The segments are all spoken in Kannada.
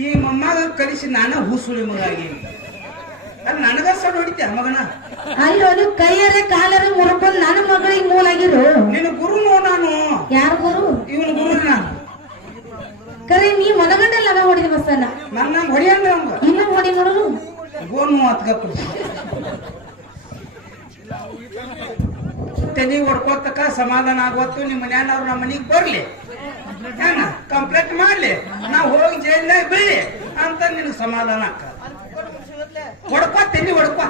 ಈ ಮೊಮ್ಮಗ ಕಲಿಸಿ ನಾನ ಹೂಸುಳಿ ಮಗಾಗಿ ಅಲ್ಲಿ ನನಗ ಸಡ್ ಹೊಡಿತೆ ಮಗನ? ಅಲ್ಲಿ ಅದು ಕೈಯರ ಕಾಲರ ಮುರ್ಕೊಂಡ್ ನನ್ನ ಮಗಳಿಗೆ ಮೂಲಾಗಿರು ನಿನ್ನ ಗುರು ನಾನು. ಯಾರ ಗುರು? ಇವನ್ ಗುರು ನಾನು. ಕರೆ ನೀ ಮನಗಂಡಲ್ಲ ಅವ ಹೊಡಿದ ಬಸ್ಸನ್ನ ನನ್ನ ಹೊಡಿಯಂದ್ರ ಅವಂಗ ಇನ್ನ ಹೊಡಿ ಗೋನ್ ಗೋನು ಹತ್ಗಪ್ಪ ತಲೆ ಹೊಡ್ಕೋತಕ್ಕ ಸಮಾಧಾನ ಆಗೋತ್ತು ನಿಮ್ಮ ಮನ್ಯಾನವ್ರು ನಮ್ಮ ಮನೆಗೆ ಬರ್ಲಿ ಏನ ಕಂಪ್ಲೇಂಟ್ ಮಾಡ್ಲಿ ನಾವ್ ಹೋಗಿ ಬೀಳಿ ಅಂತ ನಿನಗೆ ಸಮಾಧಾನ ಅಕ್ಕ ಹೊಡ್ಕೋ ತಿನ್ನಿ ಹೊಡ್ಕೋ?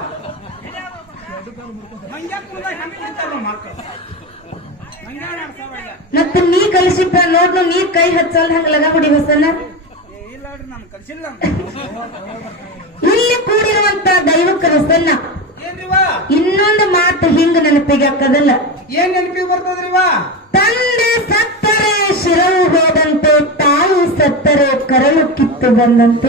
ಮತ್ತ ನೀ ಕಲಿಸಿದ್ದ ನೋಡ್ನು ನೀ ಕೈ ಹಚ್ಚಲ್ ಹಂಗ ಲಗ ಹೊಡಿ ಏ, ಇಲ್ಲ ಕೂಡಿರುವಂತ ದೈವಕ್ಕ ಹೊಸನ್ನ ಇನ್ನೊಂದು ಮಾತು ಹಿಂಗ ನೆನಪಿಗೆ ಹಾಕದಲ್ಲ. ಏನ್ ನೆನಪಿಗೆ ಬರ್ತದ್ರಿವಾ? ತಂದೆ ಬಂದಂತೆ.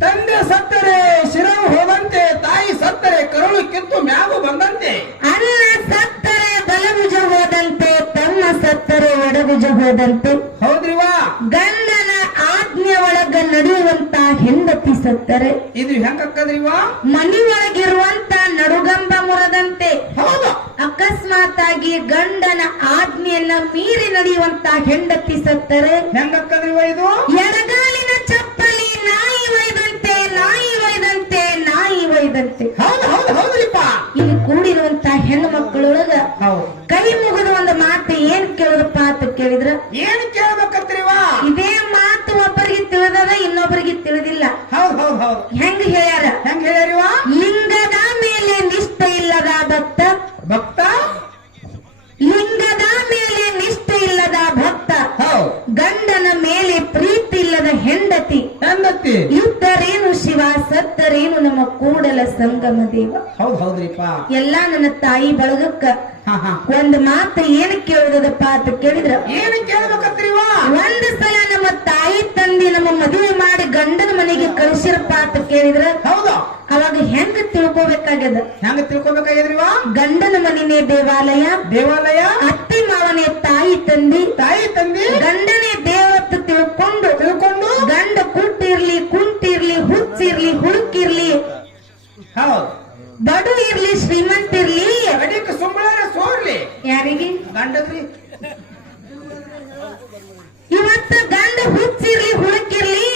ತಂದೆ ಸತ್ತರೆ ಶಿರವು ಹೋದಂತೆ ತಾಯಿ ಸತ್ತರೆ ಕರುಳು ಕಿತ್ತು ಮ್ಯಾಗು ಬಂದಂತೆ. ಅಣ್ಣ ಸತ್ತರೆ ಬಲಭುಜ ಹೋದಂತೆ ತಮ್ಮ ಸತ್ತರೆ ಎಡಭುಜ ಹೋದಂತೆ. ಹೌದ್ರಿವಾ? ಗಂಡನ ಆಜ್ಞೆ ಒಳಗ ನಡೆಯುವಂತ ಹೆಂಡತಿ ಸತ್ತರೆ. ಇದು ಹೆಂಗಕ್ಕದ್ರಿವಾ? ಒಳಗಿರುವಂತ ನಡುಗಂಬ ಮುರದಂತೆ. ಹೌದು. ಅಕಸ್ಮಾತ್ ಆಗಿ ಗಂಡನ ಆಜ್ಞೆಯನ್ನ ಮೀರಿ ನಡೆಯುವಂತ ಹೆಂಡತಿ ಸತ್ತರೆ. ಹೆಂಗಕ್ಕದ್ರಿವಾ ಇದು? ಎಡಗಾಲಿನ ಕೈ ಮುಗಿದ ಒಂದು ಮಾತು ಏನ್ ಕೇಳಿದ್ರಪ್ಪ ಅಂತ ಕೇಳಿದ್ರ ಏನ್ ಕೇಳ್ಬೇಕತ್ರಿವಾ ಇದೇ ಮಾತು ಒಬ್ಬರಿಗೆ ತಿಳಿದದ ಇನ್ನೊಬ್ಬರಿಗೆ ತಿಳಿದಿಲ್ಲ. ಹೌದು ಹೌದು ಹೌದು. ಹೆಂಗ್ ಹೇಳ್ಯಾರ? ಹೆಂಗ್ ಹೇಳ್ಯಾರಿವಾ ಲಿಂಗದ ಮೇಲೆ ನಿಷ್ಠ ಇಲ್ಲದ ಭಕ್ತ. ಭಕ್ತ? ಲಿಂಗದ ಮೇಲೆ ನಿಷ್ಠೆ ಇಲ್ಲದ ಭಕ್ತ. ಗಂಡನ ಮೇಲೆ ಪ್ರೀತಿ ಇಲ್ಲದ ಹೆಂಡತಿ. ಹೆಂಡತಿ? ಯುದ್ಧರೇನು ಶಿವ ಸತ್ತರೇನು ನಮ್ಮ ಕೂಡಲ ಸಂಗಮ ದೇವ. ಹೌದು ಹೌದ್ರಿಪ್ಪ. ಎಲ್ಲಾ ನನ್ನ ತಾಯಿ ಬಳಗಕ್ಕ ಒಂದ್ ಮಾತು ಏನ್ ಕೇಳುದಪ್ಪ ಅಂತ ಕೇಳಿದ್ರ? ಏನ್ ಕೇಳ್ಬೇಕತ್ರಿವಾ ಒಂದ್ ಸಲ ನಮ್ಮ ತಾಯಿ ತಂದೆ ನಮ್ಮ ಮದುವೆ ಮಾಡಿ ಗಂಡನ ಮನೆಗೆ ಕಳಿಸಿರಪ್ಪ ಅಂತ ಕೇಳಿದ್ರ? ಹೌದು. ಅವಾಗ ಹೆಂಗ ತಿಳ್ಕೊಬೇಕಾಗ್ಯದ? ಹೆಂಗ ತಿಳ್ಕೊಬೇಕಾಗ್ಯದ್ರಿವ ಗಂಡನ ಮನೆನೇ ದೇವಾಲಯ ದೇವಾಲಯ. ಅತ್ತೆ ಮಾವನೇ ತಾಯಿ ತಂದಿ ತಾಯಿ ತಂದಿ. ಗಂಡನೇ ದೇವತ್ತು ತಿಳ್ಕೊಂಡು ತಿಳ್ಕೊಂಡು. ಗಂಡ ಕುಟ್ಟಿರ್ಲಿ ಕುಂಟಿರ್ಲಿ ಹುಚ್ಚಿರ್ಲಿ ಹುಡುಕಿರ್ಲಿ. ಹೌದು. ಬಡು ಇರ್ಲಿ ಶ್ರೀಮಂತ ಇರ್ಲಿ. ಅಡಿಕ ಸುಂಬಳಾರ ಸೋರ್ಲಿ. ಯಾರಿಗೆ? ಇವತ್ತು ಗಂಡ ಹುಚ್ಚಿರ್ಲಿ ಹುಳಕ್ಕಿರ್ಲಿ.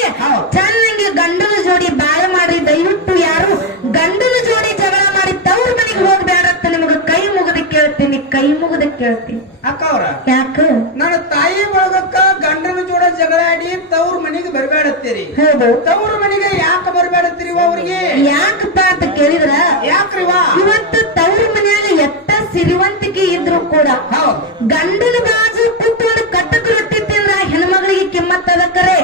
ಚೆನ್ನಾಗಿ ಗಂಡನ ಜೋಡಿ ಬಾಳ ಮಾಡಿ ದಯವಿಟ್ಟು ಯಾರು ಗಂಡನ ಜೋಡಿ ಜಗಳ ಮಾಡಿ ತವ್ರ ಮನೆಗೆ ಹೋಗ್ಬೇಡತ್ತ ನಿಮಗ ಕೈ ಮುಗದ ಕೇಳ್ತೀನಿ ಕೈ ಮುಗದ ಕೇಳ್ತೀನಿ. ಅಕ್ಕ ಅವ್ರ ಯಾಕ? ನನ್ನ ತಾಯಿ ಬಳಗಕ್ಕ ಬರ್ಬೇಡತ್ತೀರಿ ಹೌದು. ತವ್ರ ಮನೆಗೆ ಯಾಕೆ ಬರ್ಬೇಡತ್ತೀರಿ ಅವ್ರಿಗೆ? ಯಾಕಪ್ಪ ಅಂತ ಕೇಳಿದ್ರ? ಯಾಕ್ರಿವ ಇವತ್ತು ತವ್ರ ಮನೆಯಲ್ಲಿ ಎತ್ತ ಸಿರಿವಂತಿಕೆ ಇದ್ರು ಕೂಡ ಗಂಡನ ಬಾಜು ಕೂತ್ಕೊಂಡು ಕಟ್ಟಕ ರೊಟ್ಟಿ ತಿಂದ್ರ ಹೆಣ್ಮಗಳಿಗೆ ಕಿಮ್ಮತ್ತದ ಕರೆ.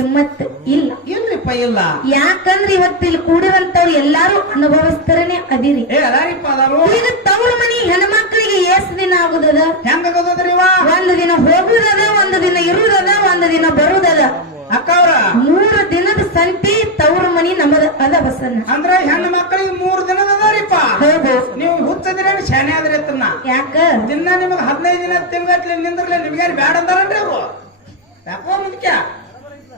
ಕಿಮ್ಮತ್ ಇಲ್ಲ. ಇಲ್ರಿಪ್ಪ ಇಲ್ಲ. ಯಾಕಂದ್ರೆ ಇವತ್ತು ಇಲ್ಲಿ ಕೂಡಿರುವಂತವ್ರು ಎಲ್ಲಾರು ಅನುಭವಿಸ್ತಾರನೆ ಅದಿರಿ. ಈಗ ತವ್ರ ಮನಿ ಹೆಣ್ಮಕ್ಳಿಗೆ ಎಷ್ಟ್ ದಿನ ಆಗುದದ? ಒಂದು ದಿನ ಹೋಗುದದ ಒಂದು ದಿನ ಇರುದದ ಒಂದು ದಿನ ಬರುದದ? ಅಕ್ಕವ್ರ? ಮೂರು ದಿನದ ಸಂತಿ ತವ್ರ ಮನಿ ನಮದ ಅದ ಬಸನ್ನ ಅಂದ್ರ ಹೆಣ್ಣು ಮಕ್ಕಳಿಗೆ ಮೂರು ದಿನದ ಅದಾರಿಪ್ಪ ಹೌದು. ನೀವು ಹುಚ್ಚದಿರ ಶಾನೆ ಆದ್ರೆ ಯಾಕ? ದಿನ ನಿಮಗ್ ಹದಿನೈದು ದಿನ ತಿಂಗಟ್ಲಿ ನಿಂದ್ರಲೆ ನಿಮ್ಗೆ ಯಾರು ಬ್ಯಾಡ ಅಂತಾರನ್ರಿ ಅವ್ರು? ಯಾಕೋ ಮುದ್ಕ್ಯ?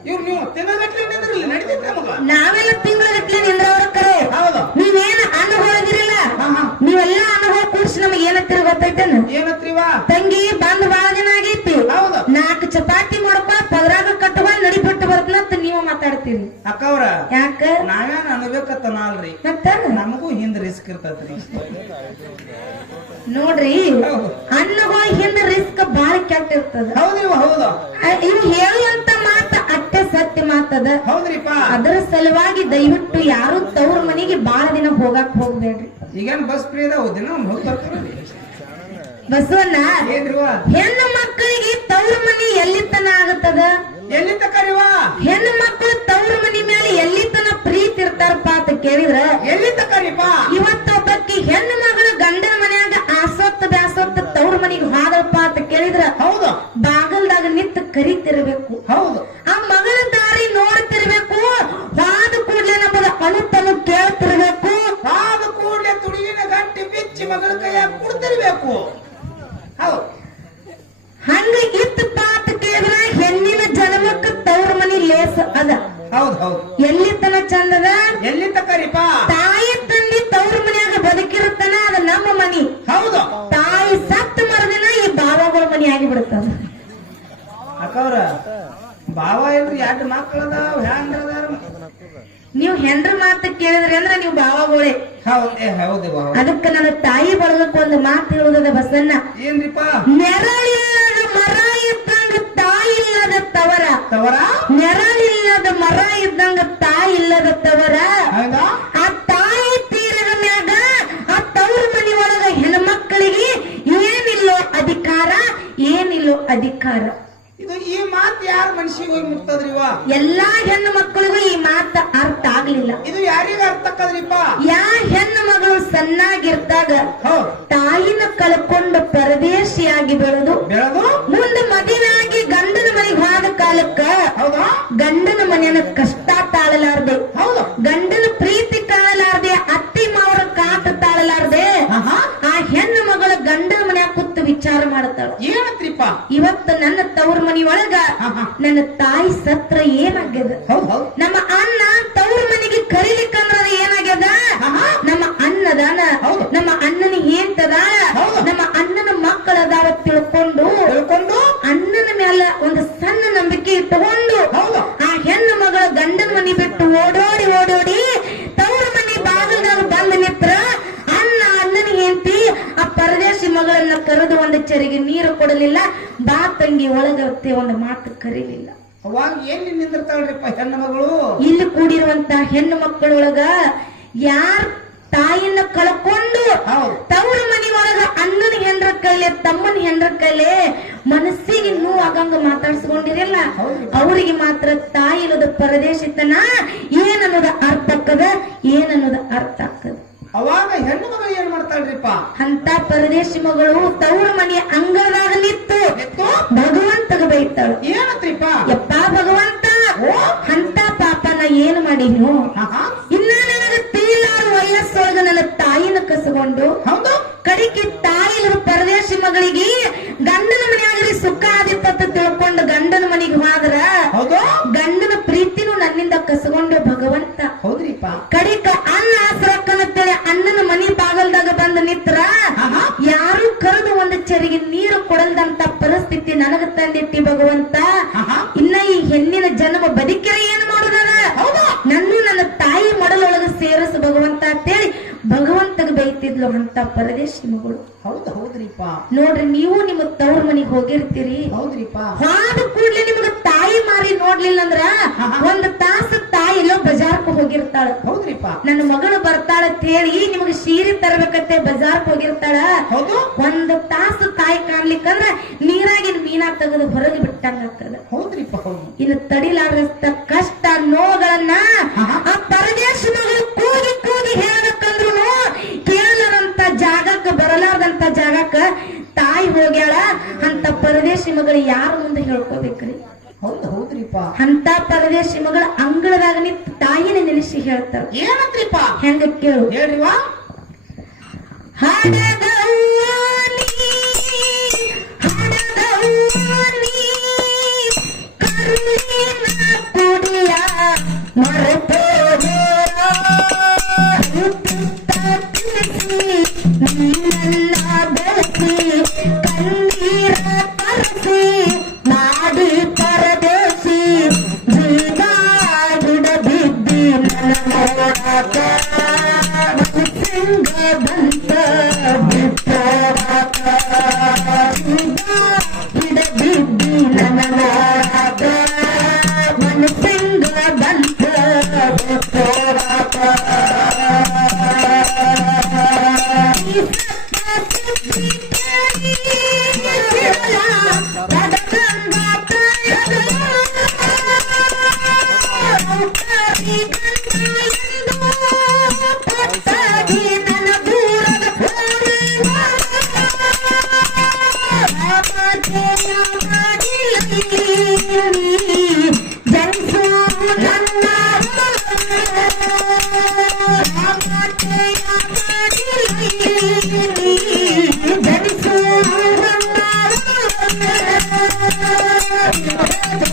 ಇವ್ರು ನೀವು ತಿಂಗಟ್ಲೆ ನಿಂದ್ರಲಿ ನಡೀತೈತಿ ನಮಗ ನಾವೆಲ್ಲ ತಿಂಗಳಗಟ್ಲೆ ನಿಂದ್ರವ್ರ ಕರೆ. ಹೌದು. ನೀವೇನ ಅನುಭವ ಇದಿರಲ್ಲ ಹಾ ಹಾ. ನೀವೆಲ್ಲ ಅನುಭವ ಕೂರಿಸಿ ನಮಗೆ ಏನತ್ತಿರ ಗೊತ್ತೈತೇನ ಏನತ್ರಿವಾ ತಂಗಿ ಬಂದ್ ಬಾಳ ದಿನ ಆಗೈತಿ. ಹೌದು. ನಾಲ್ಕು ಚಪಾತಿ ಮಾಡಪ್ಪ ಪದರಾಗ ಕಟ್ಟುವ ನಡಿಬಿಟ್ಟು ಬರ್ತನಂತ ನೀವು ಮಾತಾಡ್ತೀರಿ. ಅಕ್ಕ ಅವ್ರ ಯಾಕ? ನಾವೇನ್ ಅನ್ಬೇಕತ್ತನ ಅಲ್ರಿ ಮತ್ತ? ನಮಗೂ ಹಿಂದ್ ರಿಸ್ಕ್ ಇರ್ತೈತ್ರಿ. ನೋಡ್ರಿ ಅನ್ನಗಳ ಹಿಂದ ರಿಸ್ಕ್ ಬಾಳ ಕೆಟ್ಟ ಇರ್ತದ. ಹೌದ್ರಿ ಹೌದು. ಇವ್ ಅದರ ಸಲುವಾಗಿ ದಯವಿಟ್ಟು ಯಾರು ತವ್ರ ಮನೆಗೆ ಬಾಳ ದಿನ ಹೋಗಾಕ್ ಹೋಗ್ಬೇಡ್ರಿ. ಈಗೇನ್ ಬಸ್ ಫ್ರೀ ಅದಾವ ದಿನ ಹೋಗಿ ಮಕ್ಕಳಿಗೆ ಬಸವಣ್ಣ ಏನ್ರಿವ ಹೆಣ್ಣು ಮಕ್ಕಳಿಗೆ ಎಲ್ಲಿ ತಕರಿವಾ ಹೆಣ್ಣು ಮಕ್ಕಳು ತವ್ರ ಮನಿ ಮೇಲೆ ಎಲ್ಲಿತನ ಪ್ರೀತಿ ಇರ್ತಾರಪ್ಪ ಅಂತ ಕೇಳಿದ್ರ? ಎಲ್ಲಿ ತಕರಿಪಾ ಇವತ್ತೊಬ್ಬಕ್ಕಿ ಹೆಣ್ಣು ಮಗಳು ಗಂಡನ ಮನ್ಯಾಗ ಆಸೊತ್ತ ಬ್ಯಾಸೊತ್ತ ತವ್ರ ಮನಿಗೆ ಹಾದಪ್ಪ ಅಂತ ಕೇಳಿದ್ರ? ಹೌದು. ಬಾಗಲ್ದಾಗ ನಿಂತು ಕರಿತಿರ್ಬೇಕು. ಹೌದು. ಆ ಮಗಳ ಈ ಬಾಬಾಗಳ ಮನಿ ಆಗಿಬಿಡುತ್ತ ಅಕ್ಕವ್ರ ಬಾವ ಇಲ್ರಿ ಎರಡು ಮಕ್ಕಳದ ಹ್ಯಾಂಗ್ರದಾರ ನೀವು ಹೆಂಡ್ರ ಮಾತು ಕೇಳಿದ್ರಿ ಅಂದ್ರೆ ನೀವು ಬಾವಗಳೇ ಹೌದು ಅದಕ್ಕ ನನ್ನ ತಾಯಿ ಬಳಗಕ್ಕೆ ಒಂದು ಮಾತು ಹೇಳುವುದ ಬಸನ್ನ ಏನ್ರಿಪ್ಪ? ನೆರಳಿಲ್ಲದ ಮರ ಇದ್ದಂಗ ತಾಯಿ ಇಲ್ಲದ ತವರ. ತವರ? ನೆರಳಿಲ್ಲದ ಮರ ಇದ್ದಂಗ ತಾಯಿ ಇಲ್ಲದ ತವರ. ಹೌದಾ? ಆ ತಾಯಿ ತೀರದ ಮ್ಯಾಗ ಆ ತವ್ರ ಮನಿ ಒಳಗ ಹೆಣ್ಮಕ್ಕಳಿಗೆ ಏನಿಲ್ಲೋ ಅಧಿಕಾರ ಏನಿಲ್ಲೋ ಅಧಿಕಾರ. ಇದು ಈ ಮಾತು ಯಾರ ಮನುಷ್ಯಗೆ ಹೋಗಿ ಮುಟ್ತದ್ರಿವ? ಎಲ್ಲಾ ಹೆಣ್ಣು ಮಕ್ಕಳಿಗೂ ಈ ಮಾತ ಅರ್ಥ ಆಗ್ಲಿಲ್ಲ. ಇದು ಯಾರಿಗ ಅರ್ಥ ಆಕ್ಕದ್ರಿಪ್ಪ ಯಾ ಹೆಣ್ಣು ಮಗಳು ಸಣ್ಣಾಗಿರ್ತಾಗ ತಾಯಿನ ಕಳ್ಕೊಂಡು ಪರದೇಶಿಯಾಗಿ ಬೆಳೆದು ಬೆಳೆದು? ಮುಂದೆ ಮದಿನಾಗಿ ಗಂಡನ ಮನೆಗೆ ಹೋದ ಕಾಲಕ್ಕ ಗಂಡನ ಮನೆಯನ್ನ ಕಷ್ಟ ತಾಳಲಾರದು. ಹೌದು. ಗಂಡನ ಪ್ರೀತಿ ವಿಚಾರ ಮಾಡತಾಳ ಏನತ್ರಿಪ್ಪ? ಇವತ್ತು ನನ್ನ ತವ್ರ ಮನಿ ಒಳಗ. ನನ್ನ ತಾಯಿ ಸತ್ರ ಏನಾಗ್ಯದ? ನಮ್ಮ ಅಣ್ಣ ತವ್ರ ಮನೆಗೆ ಕರೀಲಿಕ್ಕಂದ್ರ ಏನಾಗ್ಯದ ಆಹಾ. ನಮ್ಮ ಅನ್ನದಾನ ಹೌದು. ನಮ್ಮ ಅಣ್ಣನ ಏಂತದ ಹೌದು. ನಮ್ಮ ಅಣ್ಣನ ಮಕ್ಕಳದಾವ ತಿಳ್ಕೊಂಡು ತಿಳ್ಕೊಂಡು ಅಣ್ಣನ ಮೇಲೆ ಒಂದು ಸಣ್ಣ ನಂಬಿಕೆ ಇಟ್ಟುಕೊಂಡು ಹೌದು ಆ ಹೆಣ್ಣು ಮಗಳ ಗಂಡನ ಮನಿ ಬಿಟ್ಟು ಓಡೋಡಿ ಓಡೋಡಿ ತವ್ರ ಮನಿ ಬಾಗಿಲ್ದಾಗ ಬಂದ ನಿತ್ರ ಅಣ್ಣ ಅಣ್ಣನ ಹೆಂಡತಿ ಆ ಪರದೇಶಿ ಮಗಳನ್ನ ಕರೆದು ಒಂದು ಚರಿಗೆ ನೀರು ಕೊಡಲಿಲ್ಲ ಬಾ ತಂಗಿ ಒಳಗತ್ತೆ ಒಂದು ಮಾತು ಕರೀಲಿಲ್ಲ. ಅವಾಗ ಏನ್ ನಿಂದಿರ್ತಾಳ್ರಿಪ್ಪ ಹೆಣ್ಣು ಮಗಳು? ಇಲ್ಲಿ ಕೂಡಿರುವಂತ ಹೆಣ್ಣು ಮಕ್ಕಳೊಳಗ ಯಾರ ತಾಯಿನ ಕಳ್ಕೊಂಡು ತವರು ಮನಿ ಒಳಗ ಅಣ್ಣನ ಹೆಂಡ್ರ ಕೈಲೆ ತಮ್ಮನ ಹೆಂಡ್ರ ಕೈಲೆ ಮನಸ್ಸಿಗೆ ಆಗಂಗ ಮಾತಾಡ್ಸ್ಕೊಂಡಿರಲ್ಲ ಅವರಿಗೆ ಮಾತ್ರ ತಾಯಿ ಅನ್ನೋದು ಪರದೇಶಿತನ ಏನನ್ನೋದ ಅರ್ಥ ಆಗ್ತದ ಏನನ್ನೋದ ಅರ್ಥ ಆಗ್ತದ. ಅವಾಗ ಹೆಣ್ಣು ಮಗಳು ಏನ್ ಮಾಡ್ತಾಳ್ರಿಪ್ಪ? ಅಂತ ಪರದೇಶಿ ಮಗಳು ತವ್ರ ಮನೆ ಅಂಗಳದಾಗ ನಿತ್ತು ಭಗವಂತಗ ಬೈತಾಳು. ಏನತ್ರಿಪ್ಪ? ಯಪ್ಪ ಭಗವಂತ ಅಂತ ಪಾಪ ನಾ ಏನ್ ಮಾಡೀನು. ಇನ್ನ ನನಗ ತಿಳಿಲಾರ ವಯಸ್ಸೊಳಗ ನನ್ನ ತಾಯಿನ ಕಸಗೊಂಡು ಹೌದು. ಕಡಿಕೆ ತಾಯಿ ಪರದೇಶಿ ಮಗಳಿಗೆ ಗಂಡನ ಮನೆಯಾಗ್ರಿ ಸುಖ ಆದಿತ್ತ ತಿಳ್ಕೊಂಡು ಗಂಡನ ಮನೆಗೆ ಹೋದ್ರ ಹೌದು. ಗಂಡನ ಪ್ರೀತಿನೂ ನನ್ನಿಂದ ಕಸಗೊಂಡು ಭಗವಂತ. ಹೌದ್ರಿಪ್ಪ. ಕಡಿಕ ಅನ್ನ ಬಂದ ನಿತ್ರ ಯಾರು ಕರೆದು ಒಂದು ಚರಿಗೆ ನೀರು ಕೊಡಲ್ದಂತ ಪರಿಸ್ಥಿತಿ ನನಗ ತಂದಿಟ್ಟಿ ಭಗವಂತ. ಇನ್ನ ಈ ಹೆಣ್ಣಿನ ಜನ್ಮ ಬದುಕಿರ ಏನ್ ಮಾಡುದದ? ನನ್ನ ನನ್ನ ತಾಯಿ ಮಡಲೊಳಗ ಸೇರಿಸು ಭಗವಂತ ಅಂತೇಳಿ ಭಗವಂತಗ ಬೈತಿದ್ಲು ಅಂತ ಪರದೇಶಿ ಮಗಳು. ಹೌದು ಹೌದ್ರಿಪ್ಪ. ನೋಡ್ರಿ ನೀವು ನಿಮ್ಮ ತವ್ರ ಮನೆಗೆ ಹೋಗಿರ್ತೀರಿ. ಹೌದ್ರಿಪ್ಪ. ಹಾದ ಕೂಡ್ಲೆ ನಿಮ್ಗ ತಾಯಿ ಮಾರಿ ನೋಡ್ಲಿಲ್ಲ ಅಂದ್ರ ಒಂದ್ ತಾಸ ಹೋಗಿರ್ತಾಳ. ಹೌದ್ರಿಪ್ಪ. ನನ್ನ ಮಗಳು ಬರ್ತಾಳ ಅಂತ ಹೇಳಿ ನಿಮಗೆ ಸೀರೆ ತರಬೇಕಂತೆ ಬಜಾರ್ಕ್ ಹೋಗಿರ್ತಾಳ. ಹೌದು. ಒಂದ್ ತಾಸು ತಾಯಿ ಕಾಣ್ಲಿಕ್ಕಂದ್ರ ನೀರಾಗಿನ ಮೀನಾ ತೆಗೆದು ಹೊರಗೆ ಬಿಟ್ಟಂಗ ಹೌದ್ರಿಪ್ಪ ಹೌದು. ಇನ್ನು ತಡಿಲಾರಸ್ತ ಕಷ್ಟ ನೋವುಗಳನ್ನ ಆ ಪರದೇಶ ಮಗಳು ಕೂಗಿ ಕೂಗಿ ಹೇಳ್ಬೇಕಂದ್ರು ಕೇಳದಂತ ಜಾಗಕ್ಕ ಬರಲಾರದಂತ ಜಾಗಕ್ಕ ತಾಯಿ ಹೋಗ್ಯಾಳ. ಅಂತ ಪರದೇಶಿ ಮಗಳು ಯಾರ ಮುಂದೆ ಹೇಳ್ಕೋಬೇಕ್ರಿ. ಹೌದು ಹೌದ್ರಿಪ್ಪ ಅಂತ ಪರದೇಶಿ ಮಗಳ ಅಂಗಳದಾಗ ನಿಂತು ತಾಯಿನ ನೆನೆಸಿ ಹೇಳ್ತಾರ ಏನಂತ್ರಿಪ್ಪ? ಹೆಂಗ ಕೇಳು. ಹೇಳ್ರಿವಾ? ಹಡಗವ್ವಾನಿ, ಅದಕ್ಕೆ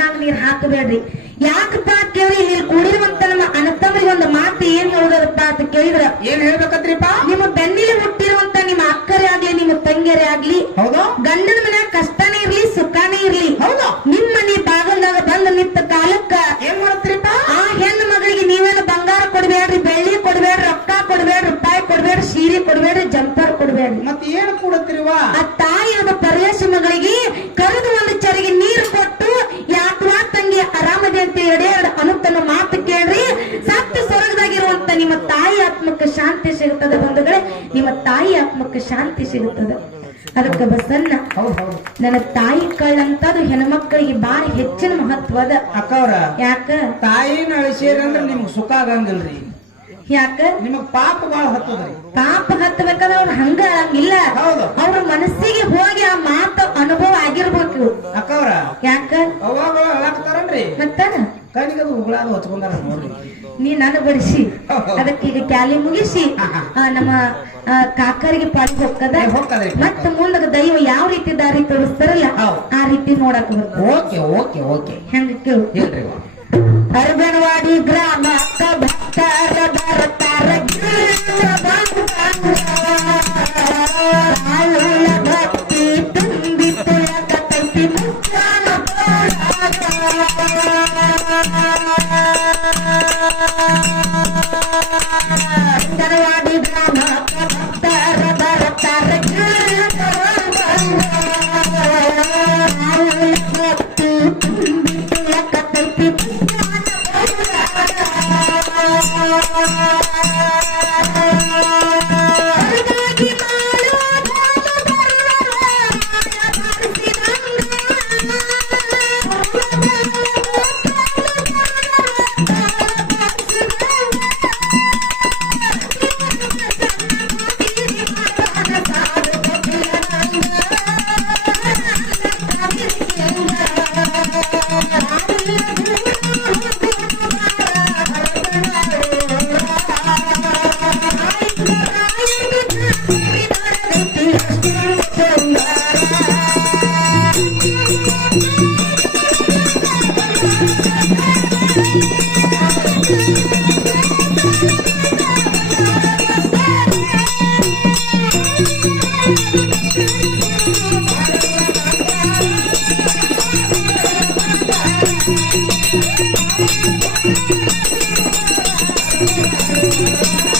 ಕಣ್ಣಾಗ ನೀರ್ ಹಾಕಬೇಡ್ರಿ. ಯಾಕಪ್ಪ ಕೇಳಿ ಇಲ್ಲಿ ಕೂಡಿರುವಂತ ನಮ್ಮ ಒಂದು ಮಾತು ಏನ್ ಹೇಳುದಪ್ಪ ಅಂತ ಕೇಳಿದ್ರ? ಏನ್ ಹೇಳ್ಬೇಕಂತ್ರಿಪ್ಪ ನಿಮ್ಮ ಬೆನ್ನಿಲಿ ಹುಟ್ಟಿರುವಂತ ನಿಮ್ಮ ಅಕ್ಕರೇ ಆಗ್ಲಿ ನಿಮ್ಮ ತಂಗಿಯರೇ ಆಗ್ಲಿ ಹೌದು. ಗಂಡನ ಮನ್ಯಾಗ ಕಷ್ಟನೇ ಇರ್ಲಿ ಸುಖಾನೇ ಇರ್ಲಿ ಹೌದು. ನಿಮ್ಮ ಮನೆ ಬಾಗಲ್ದಾಗ ಬಂದ ನಿಂತ ಕಾಲಕ್ಕ ಏನ್ ಮಾಡತ್ರಿಪ್ಪ? ಆ ಹೆಣ್ಣು ಮಗಳಿಗೆ ನೀವೇನು ಬಂಗಾರ ಕೊಡ್ಬೇಡ್ರಿ ಬೆಳ್ಳಿ ಕೊಡ್ಬೇಡ್ರಿ ರೊಕ್ಕ ಕೊಡ್ಬೇಡ್ರಿ ರೂಪಾಯಿ ಕೊಡ್ಬೇಡ್ರಿ ಸೀರೆ ಕೊಡ್ಬೇಡ್ರಿ ಜಂಪರ್ ಕೊಡ್ಬೇಡ್ರಿ. ಮತ್ತೆ ಏನ್ ಕೊಡತ್ರಿವಾ ಆ ತಾಯಿಯಾದ ಪರದೇಶ ಮಗಳಿಗೆ ಕರೆದು ಒಂದು ಚರಿಗೆ ನೀರು ಕೊಟ್ಟು ಯಾಕವಾ ತಂಗಿ ಆರಾಮದೆ ಅಂತ ಎಡೆಯರ್ದು ಅನುತನ ಮಾತು ಕೇಳ್ರಿ ಸತ್ಯ ಸ್ವರ್ಗದಾಗಿರುವಂತ ನಿಮ್ಮ ತಾಯಿ ಆತ್ಮಕ್ಕೆ ಶಾಂತಿ ಸಿಗುತ್ತದೆ ಬಂಧುಗಳೇ ನಿಮ್ಮ ತಾಯಿ ಆತ್ಮಕ್ಕೆ ಶಾಂತಿ ಸಿಗುತ್ತದೆ. ಅದಕ್ಕೆ ಬಸನ್ನ ಹೌದ್ ಹೌದು ನನ್ನ ತಾಯಿ ಕಳ್ಳಂತದು ಹೆಣ್ಮಕ್ಳಿಗೆ ಬಾರಿ ಹೆಚ್ಚಿನ ಮಹತ್ವದ ಅಕ್ಕವ್ರ ಯಾಕ? ತಾಯಿನ ಅಳಿಸೇರಿ ನಿಮ್ಗೆ ಸುಖ ಆಗಂಗಿಲ್ರಿ. ಯಾಕ? ನಿಮಗ್ ಪಾಪ ಬಾಳ ಹತ್ತದ್ರಿ. ಪಾಪ ಹತ್ತಬೇಕಾದ್ರೆ ಅವ್ರ ಹಂಗ ಇಲ್ಲ ಹೌದು. ಅವ್ರ ಮನಸ್ಸಿಗೆ ಹೋಗಿ ಆ ಮಾತು ಅನುಭವ ಆಗಿರ್ಬೇಕು. ಅಕ್ಕವ್ರ ಯಾಕ? ಅವಾಗ ಹಾಕ್ತಾರನ್ರಿ ಮತ್ತ ಕಣ್ಣಿಗೆ ಅದು ಉಗುಳಾದ ಹೊತ್ಕೊಂಡಾರ ನೋಡ್ರಿ. ನೀ ನನ್ನ ಬಡಿಸಿ. ಅದಕ್ಕೆ ಈಗ ಕ್ಯಾಲಿ ಮುಗಿಸಿ. ಆ, ನಮ್ಮ ಕಾಕರಿಗೆ ಪಾಡಿ ಹೋಗ್ತದ. ಮತ್ತ ಮುಂದಕ್ಕೆ ದೈವ ಯಾವ ರೀತಿ ದಾರಿ ತೋರಿಸ್ತಾರಲ್ಲ ಆ ರೀತಿ ನೋಡಕ್ ಓಕೆ ಓಕೆ ಓಕೆ. ಹೆಂಗ ಕೇಳು? ಹೇಳ್ರಿ ಅರಬನವಾಡಿ ಗ್ರಾಮ ಭಕ್ತರ ಬರ್ತಾರ Thank you.